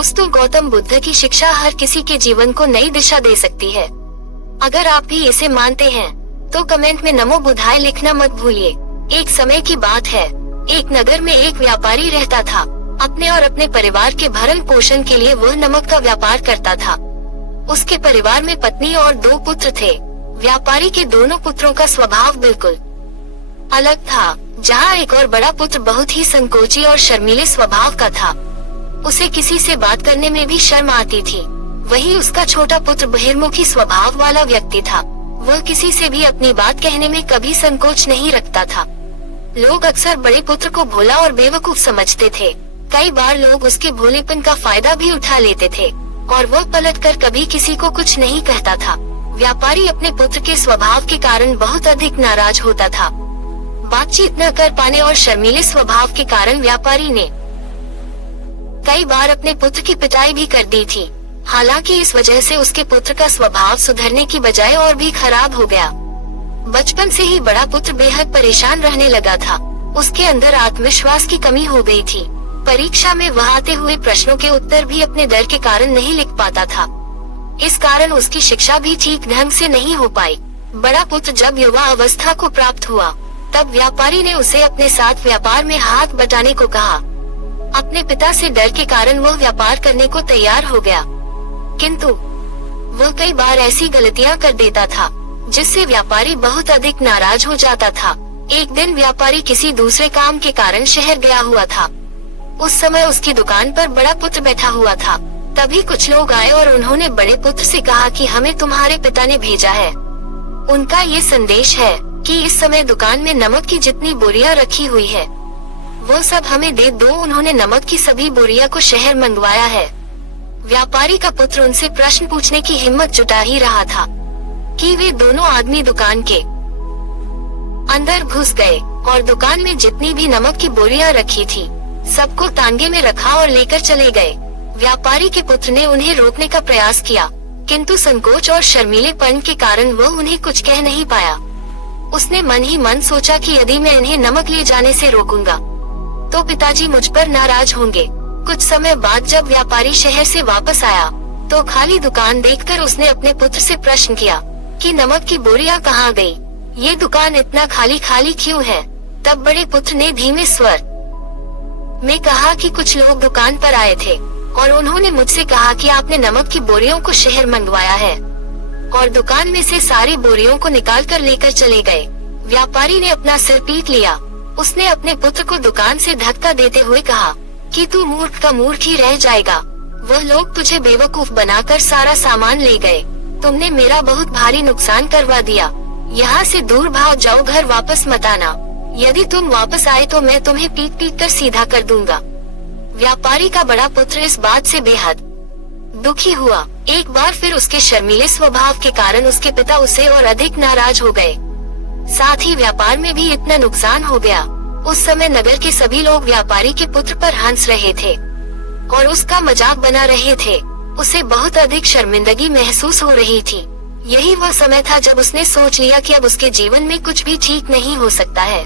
दोस्तों, गौतम बुद्ध की शिक्षा हर किसी के जीवन को नई दिशा दे सकती है। अगर आप भी इसे मानते हैं तो कमेंट में नमो बुद्धाय लिखना मत भूलिए। एक समय की बात है, एक नगर में एक व्यापारी रहता था। अपने और अपने परिवार के भरण पोषण के लिए वह नमक का व्यापार करता था। उसके परिवार में पत्नी और 2 पुत्र थे। व्यापारी के दोनों पुत्रों का स्वभाव बिल्कुल अलग था। जहाँ एक और बड़ा पुत्र बहुत ही संकोची और शर्मीले स्वभाव का था। उसे किसी से बात करने में भी शर्म आती थी। वही उसका छोटा पुत्र बहिर्मुखी स्वभाव वाला व्यक्ति था। वह किसी से भी अपनी बात कहने में कभी संकोच नहीं रखता था। लोग अक्सर बड़े पुत्र को भोला और बेवकूफ समझते थे। कई बार लोग उसके भोलेपन का फायदा भी उठा लेते थे और वह पलटकर कभी किसी को कुछ नहीं कहता था। व्यापारी अपने पुत्र के स्वभाव के कारण बहुत अधिक नाराज होता था। बातचीत न कर पाने और शर्मीले स्वभाव के कारण व्यापारी ने कई बार अपने पुत्र की पिटाई भी कर दी थी। हालांकि इस वजह से उसके पुत्र का स्वभाव सुधरने की बजाय और भी खराब हो गया। बचपन से ही बड़ा पुत्र बेहद परेशान रहने लगा था। उसके अंदर आत्मविश्वास की कमी हो गई थी। परीक्षा में वह आते हुए प्रश्नों के उत्तर भी अपने डर के कारण नहीं लिख पाता था। इस कारण उसकी शिक्षा भी ठीक ढंग से नहीं हो पाई। बड़ा पुत्र जब युवा अवस्था को प्राप्त हुआ, तब व्यापारी ने उसे अपने साथ व्यापार में हाथ बटाने को कहा। अपने पिता से डर के कारण वह व्यापार करने को तैयार हो गया, किंतु वह कई बार ऐसी गलतियां कर देता था जिससे व्यापारी बहुत अधिक नाराज हो जाता था। एक दिन व्यापारी किसी दूसरे काम के कारण शहर गया हुआ था। उस समय उसकी दुकान पर बड़ा पुत्र बैठा हुआ था। तभी कुछ लोग आए और उन्होंने बड़े पुत्र से कहा कि हमें तुम्हारे पिता ने भेजा है। उनका ये संदेश है कि इस समय दुकान में नमक की जितनी बोरियां रखी हुई है वो सब हमें दे दो। उन्होंने नमक की सभी बोरियां को शहर मंगवाया है। व्यापारी का पुत्र उनसे प्रश्न पूछने की हिम्मत जुटा ही रहा था कि वे दोनों आदमी दुकान के अंदर घुस गए और दुकान में जितनी भी नमक की बोरियां रखी थी सबको तांगे में रखा और लेकर चले गए। व्यापारी के पुत्र ने उन्हें रोकने का प्रयास किया, किंतु संकोच और शर्मीलेपन के कारण वह उन्हें कुछ कह नहीं पाया। उसने मन ही मन सोचा कि यदि मैं इन्हें नमक ले जाने से रोकूंगा तो पिताजी मुझ पर नाराज होंगे। कुछ समय बाद जब व्यापारी शहर से वापस आया तो खाली दुकान देखकर उसने अपने पुत्र से प्रश्न किया कि नमक की बोरियां कहाँ गई? ये दुकान इतना खाली खाली क्यों है? तब बड़े पुत्र ने धीमे स्वर में कहा कि कुछ लोग दुकान पर आए थे और उन्होंने मुझसे कहा कि आपने नमक की बोरियों को शहर मंगवाया है, और दुकान में से सारी बोरियों को निकाल कर लेकर चले गए। व्यापारी ने अपना सिर पीट लिया। उसने अपने पुत्र को दुकान से धक्का देते हुए कहा कि तू मूर्ख का मूर्ख ही रह जाएगा। वह लोग तुझे बेवकूफ बनाकर सारा सामान ले गए। तुमने मेरा बहुत भारी नुकसान करवा दिया। यहाँ से दूर भाग जाओ, घर वापस मत आना। यदि तुम वापस आए तो मैं तुम्हें पीट पीट कर सीधा कर दूंगा। व्यापारी का बड़ा पुत्र इस बात से बेहद दुखी हुआ। एक बार फिर उसके शर्मीले स्वभाव के कारण उसके पिता उससे और अधिक नाराज हो गए। साथ ही व्यापार में भी इतना नुकसान हो गया। उस समय नगर के सभी लोग व्यापारी के पुत्र पर हंस रहे थे और उसका मजाक बना रहे थे। उसे बहुत अधिक शर्मिंदगी महसूस हो रही थी। यही वह समय था जब उसने सोच लिया कि अब उसके जीवन में कुछ भी ठीक नहीं हो सकता है।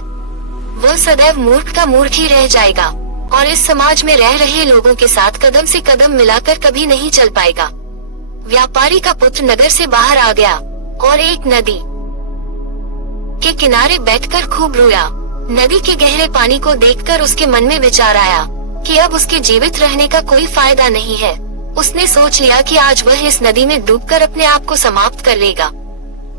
वह सदैव मूर्ख का मूर्ख ही रह जाएगा और इस समाज में रह रहे लोगों के साथ कदम से कदम मिलाकर कभी नहीं चल पाएगा। व्यापारी का पुत्र नगर से बाहर आ गया और एक नदी के किनारे बैठकर खूब रोया। नदी के गहरे पानी को देखकर उसके मन में विचार आया कि अब उसके जीवित रहने का कोई फायदा नहीं है। उसने सोच लिया कि आज वह इस नदी में डूबकर अपने आप को समाप्त कर लेगा।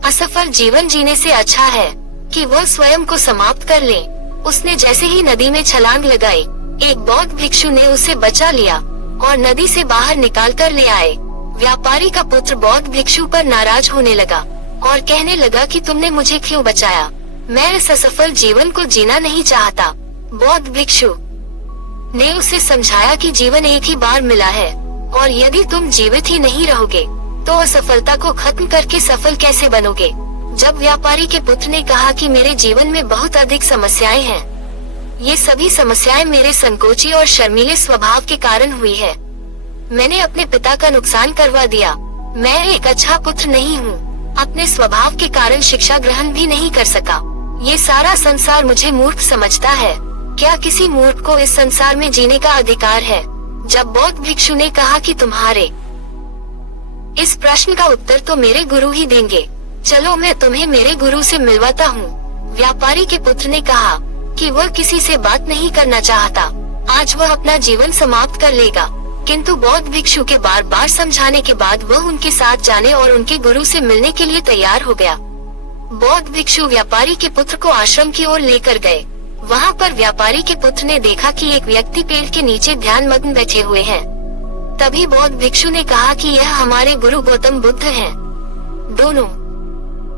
असफल जीवन जीने से अच्छा है कि वह स्वयं को समाप्त कर ले। उसने जैसे ही नदी में छलांग लगाई, एक बौद्ध भिक्षु ने उसे बचा लिया और नदी से बाहर निकाल कर ले आए। व्यापारी का पुत्र बौद्ध भिक्षु पर नाराज होने लगा और कहने लगा कि तुमने मुझे क्यों बचाया? मैं इस असफल जीवन को जीना नहीं चाहता। बौद्ध भिक्षु ने उसे समझाया कि जीवन एक ही बार मिला है और यदि तुम जीवित ही नहीं रहोगे तो असफलता को खत्म करके सफल कैसे बनोगे? जब व्यापारी के पुत्र ने कहा कि मेरे जीवन में बहुत अधिक समस्याएं हैं, ये सभी समस्याएं मेरे संकोची और शर्मीले स्वभाव के कारण हुई है। मैंने अपने पिता का नुकसान करवा दिया। मैं एक अच्छा पुत्र नहीं हूँ। अपने स्वभाव के कारण शिक्षा ग्रहण भी नहीं कर सका। ये सारा संसार मुझे मूर्ख समझता है। क्या किसी मूर्ख को इस संसार में जीने का अधिकार है? जब बौद्ध भिक्षु ने कहा कि तुम्हारे इस प्रश्न का उत्तर तो मेरे गुरु ही देंगे, चलो मैं तुम्हें मेरे गुरु से मिलवाता हूँ। व्यापारी के पुत्र ने कहा कि वह किसी से बात नहीं करना चाहता, आज वह अपना जीवन समाप्त कर लेगा। किंतु बौद्ध भिक्षु के बार बार समझाने के बाद वह उनके साथ जाने और उनके गुरु से मिलने के लिए तैयार हो गया। बौद्ध भिक्षु व्यापारी के पुत्र को आश्रम की ओर लेकर गए। वहाँ पर व्यापारी के पुत्र ने देखा कि एक व्यक्ति पेड़ के नीचे ध्यान मग्न बैठे हुए हैं। तभी बौद्ध भिक्षु ने कहा कि यह हमारे गुरु गौतम बुद्ध हैं। दोनों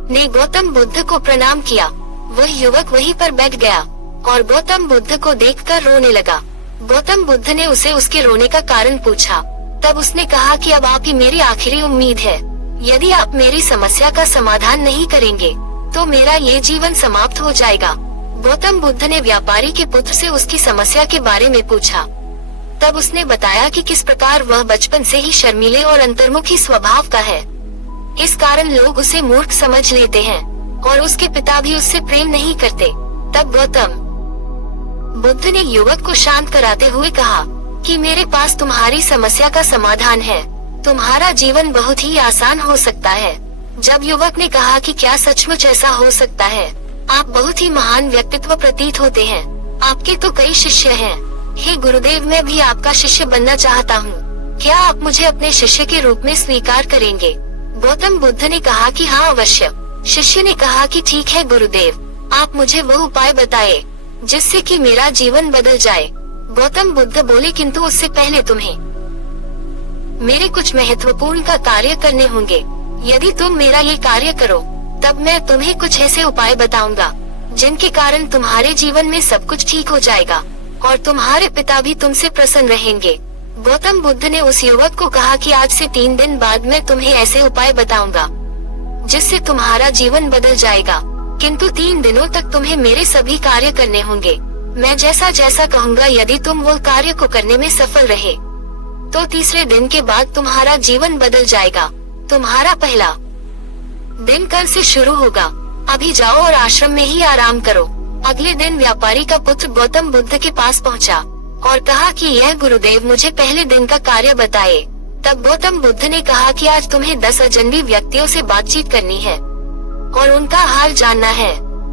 ने गौतम बुद्ध को प्रणाम किया। वह युवक वहीं पर बैठ गया और गौतम बुद्ध को देखकर रोने लगा। गौतम बुद्ध ने उसे उसके रोने का कारण पूछा। तब उसने कहा कि अब आप ही मेरी आखिरी उम्मीद है। यदि आप मेरी समस्या का समाधान नहीं करेंगे तो मेरा ये जीवन समाप्त हो जाएगा। गौतम बुद्ध ने व्यापारी के पुत्र से उसकी समस्या के बारे में पूछा। तब उसने बताया कि किस प्रकार वह बचपन से ही शर्मीले और अंतर्मुखी स्वभाव का है। इस कारण लोग उसे मूर्ख समझ लेते हैं और उसके पिता भी उससे प्रेम नहीं करते। तब गौतम बुद्ध ने युवक को शांत कराते हुए कहा कि मेरे पास तुम्हारी समस्या का समाधान है, तुम्हारा जीवन बहुत ही आसान हो सकता है। जब युवक ने कहा कि क्या सचमुच ऐसा हो सकता है, आप बहुत ही महान व्यक्तित्व प्रतीत होते हैं, आपके तो कई शिष्य हैं। हे गुरुदेव, मैं भी आपका शिष्य बनना चाहता हूँ, क्या आप मुझे अपने शिष्य के रूप में स्वीकार करेंगे? गौतम बुद्ध ने कहा कि हाँ अवश्य। शिष्य ने कहा कि ठीक है गुरुदेव, आप मुझे वो उपाय बताए जिससे कि मेरा जीवन बदल जाए। गौतम बुद्ध बोले किंतु उससे पहले तुम्हें मेरे कुछ महत्वपूर्ण का कार्य करने होंगे। यदि तुम मेरा ये कार्य करो तब मैं तुम्हें कुछ ऐसे उपाय बताऊंगा जिनके कारण तुम्हारे जीवन में सब कुछ ठीक हो जाएगा और तुम्हारे पिता भी तुमसे प्रसन्न रहेंगे। गौतम बुद्ध ने उस युवक को कहा कि आज से 3 दिन बाद मैं तुम्हें ऐसे उपाय बताऊंगा जिससे तुम्हारा जीवन बदल जाएगा, किंतु 3 दिनों तक तुम्हें मेरे सभी कार्य करने होंगे। मैं जैसा जैसा कहूँगा यदि तुम वो कार्य को करने में सफल रहे तो तीसरे दिन के बाद तुम्हारा जीवन बदल जाएगा। तुम्हारा पहला दिन कल से शुरू होगा। अभी जाओ और आश्रम में ही आराम करो। अगले दिन व्यापारी का पुत्र गौतम बुद्ध के पास पहुंचा और कहा कि यह गुरुदेव मुझे पहले दिन का कार्य बताए। तब गौतम बुद्ध ने कहा कि आज तुम्हें 10 अजनबी व्यक्तियों से बातचीत करनी है और उनका हाल जानना है।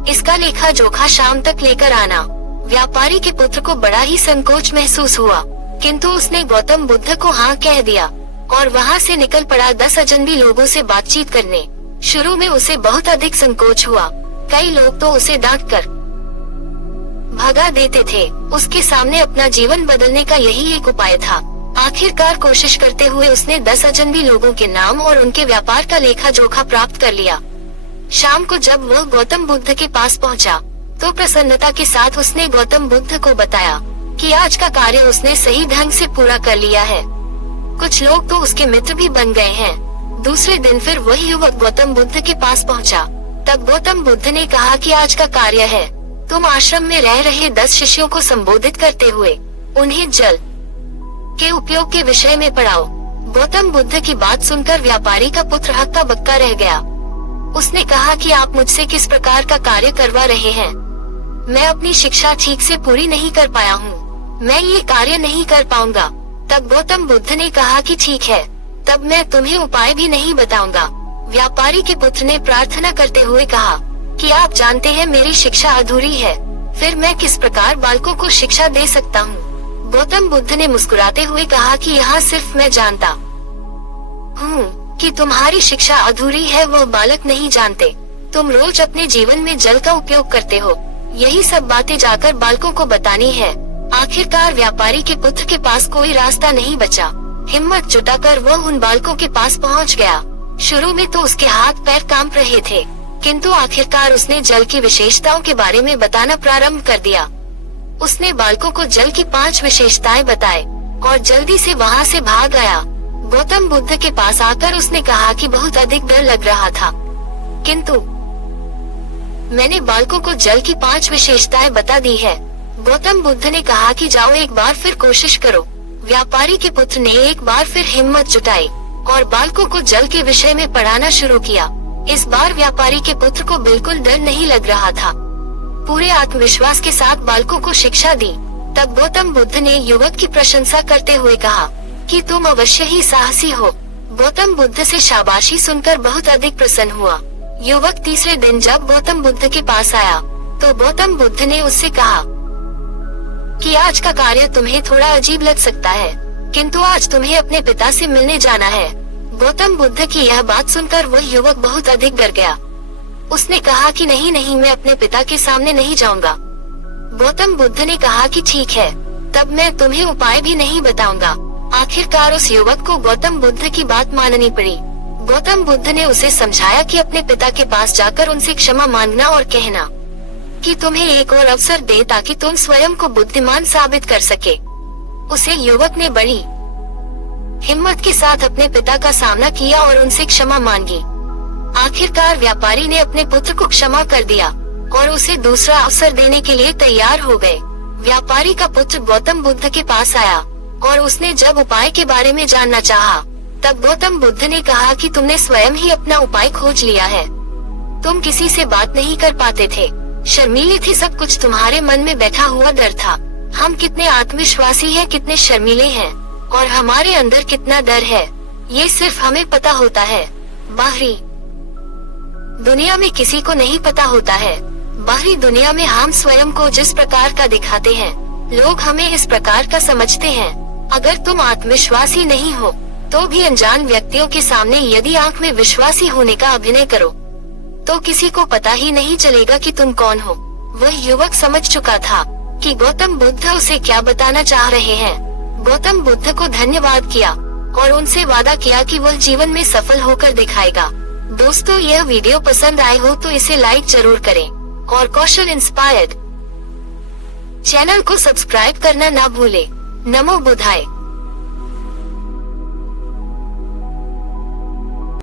इसका लेखा जोखा शाम तक लेकर आना। व्यापारी के पुत्र को बड़ा ही संकोच महसूस हुआ, किंतु उसने गौतम बुद्ध को हाँ कह दिया और वहाँ से निकल पड़ा 10 अजनबी लोगों से बातचीत करने। शुरू में उसे बहुत अधिक संकोच हुआ। कई लोग तो उसे डांट कर भगा देते थे। उसके सामने अपना जीवन बदलने का यही एक उपाय था। आखिरकार कोशिश करते हुए उसने 10 अजनबी लोगों के नाम और उनके व्यापार का लेखा जोखा प्राप्त कर लिया। शाम को जब वह गौतम बुद्ध के पास पहुंचा, तो प्रसन्नता के साथ उसने गौतम बुद्ध को बताया कि आज का कार्य उसने सही ढंग से पूरा कर लिया है। कुछ लोग तो उसके मित्र भी बन गए हैं। दूसरे दिन फिर वही युवक गौतम बुद्ध के पास पहुंचा। तब गौतम बुद्ध ने कहा कि आज का कार्य है, तुम आश्रम में रह रहे 10 शिष्यों को संबोधित करते हुए उन्हें जल के उपयोग के विषय में पढ़ाओ। गौतम बुद्ध की बात सुनकर व्यापारी का पुत्र हक्का बक्का रह गया। उसने कहा कि आप मुझसे किस प्रकार का कार्य करवा रहे हैं? मैं अपनी शिक्षा ठीक से पूरी नहीं कर पाया हूँ, मैं ये कार्य नहीं कर पाऊंगा। तब गौतम बुद्ध ने कहा कि ठीक है, तब मैं तुम्हें उपाय भी नहीं बताऊंगा। व्यापारी के पुत्र ने प्रार्थना करते हुए कहा कि आप जानते हैं मेरी शिक्षा अधूरी है, फिर मैं किस प्रकार बालकों को शिक्षा दे सकता हूँ? गौतम बुद्ध ने मुस्कुराते हुए कहा कि यहाँ सिर्फ मैं जानता हूँ कि तुम्हारी शिक्षा अधूरी है, वो बालक नहीं जानते। तुम रोज अपने जीवन में जल का उपयोग करते हो, यही सब बातें जाकर बालकों को बतानी है। आखिरकार व्यापारी के पुत्र के पास कोई रास्ता नहीं बचा। हिम्मत जुटाकर वह उन बालकों के पास पहुंच गया। शुरू में तो उसके हाथ पैर कांप रहे थे, किंतु आखिरकार उसने जल की विशेषताओं के बारे में बताना प्रारंभ कर दिया। उसने बालकों को जल की 5 विशेषताएं बताए और जल्दी से वहाँ से भाग आया। गौतम बुद्ध के पास आकर उसने कहा कि बहुत अधिक डर लग रहा था, किंतु मैंने बालकों को जल की 5 विशेषताएं बता दी है। गौतम बुद्ध ने कहा कि जाओ एक बार फिर कोशिश करो। व्यापारी के पुत्र ने एक बार फिर हिम्मत जुटाई और बालकों को जल के विषय में पढ़ाना शुरू किया। इस बार व्यापारी के पुत्र को बिल्कुल डर नहीं लग रहा था। पूरे आत्मविश्वास के साथ बालकों को शिक्षा दी तब गौतम बुद्ध ने युवक की प्रशंसा करते हुए कहा कि तुम अवश्य ही साहसी हो। गौतम बुद्ध से शाबाशी सुनकर बहुत अधिक प्रसन्न हुआ। युवक तीसरे दिन जब गौतम बुद्ध के पास आया तो गौतम बुद्ध ने उससे कहा कि आज का कार्य तुम्हें थोड़ा अजीब लग सकता है, किंतु आज तुम्हें अपने पिता से मिलने जाना है। गौतम बुद्ध की यह बात सुनकर वह युवक बहुत अधिक डर गया। उसने कहा कि नहीं नहीं, मैं अपने पिता के सामने नहीं जाऊंगा। गौतम बुद्ध ने कहा कि ठीक है, तब मैं तुम्हें उपाय भी नहीं बताऊंगा। आखिरकार उस युवक को गौतम बुद्ध की बात माननी पड़ी। गौतम बुद्ध ने उसे समझाया कि अपने पिता के पास जाकर उनसे क्षमा मांगना और कहना कि तुम्हें एक और अवसर दे ताकि तुम स्वयं को बुद्धिमान साबित कर सके। उसे युवक ने बड़ी हिम्मत के साथ अपने पिता का सामना किया और उनसे क्षमा मांगी। आखिरकार व्यापारी ने अपने पुत्र को क्षमा कर दिया और उसे दूसरा अवसर देने के लिए तैयार हो गए। व्यापारी का पुत्र गौतम बुद्ध के पास आया और उसने जब उपाय के बारे में जानना चाहा, तब गौतम बुद्ध ने कहा कि तुमने स्वयं ही अपना उपाय खोज लिया है। तुम किसी से बात नहीं कर पाते थे, शर्मीले थे, सब कुछ तुम्हारे मन में बैठा हुआ डर था। हम कितने आत्मविश्वासी हैं, कितने शर्मीले हैं और हमारे अंदर कितना डर है, ये सिर्फ हमें पता होता है। बाहरी दुनिया में किसी को नहीं पता होता है। बाहरी दुनिया में हम स्वयं को जिस प्रकार का दिखाते हैं, लोग हमें इस प्रकार का समझते हैं। अगर तुम आत्मविश्वासी नहीं हो तो भी अनजान व्यक्तियों के सामने यदि आंख में विश्वासी होने का अभिनय करो तो किसी को पता ही नहीं चलेगा कि तुम कौन हो। वह युवक समझ चुका था कि गौतम बुद्ध उसे क्या बताना चाह रहे हैं। गौतम बुद्ध को धन्यवाद किया और उनसे वादा किया कि वह जीवन में सफल होकर दिखाएगा। दोस्तों, यह वीडियो पसंद आए हो तो इसे लाइक जरूर करें और कौशल इंस्पायर्ड चैनल को सब्सक्राइब करना ना भूले। नमो बुद्धाय।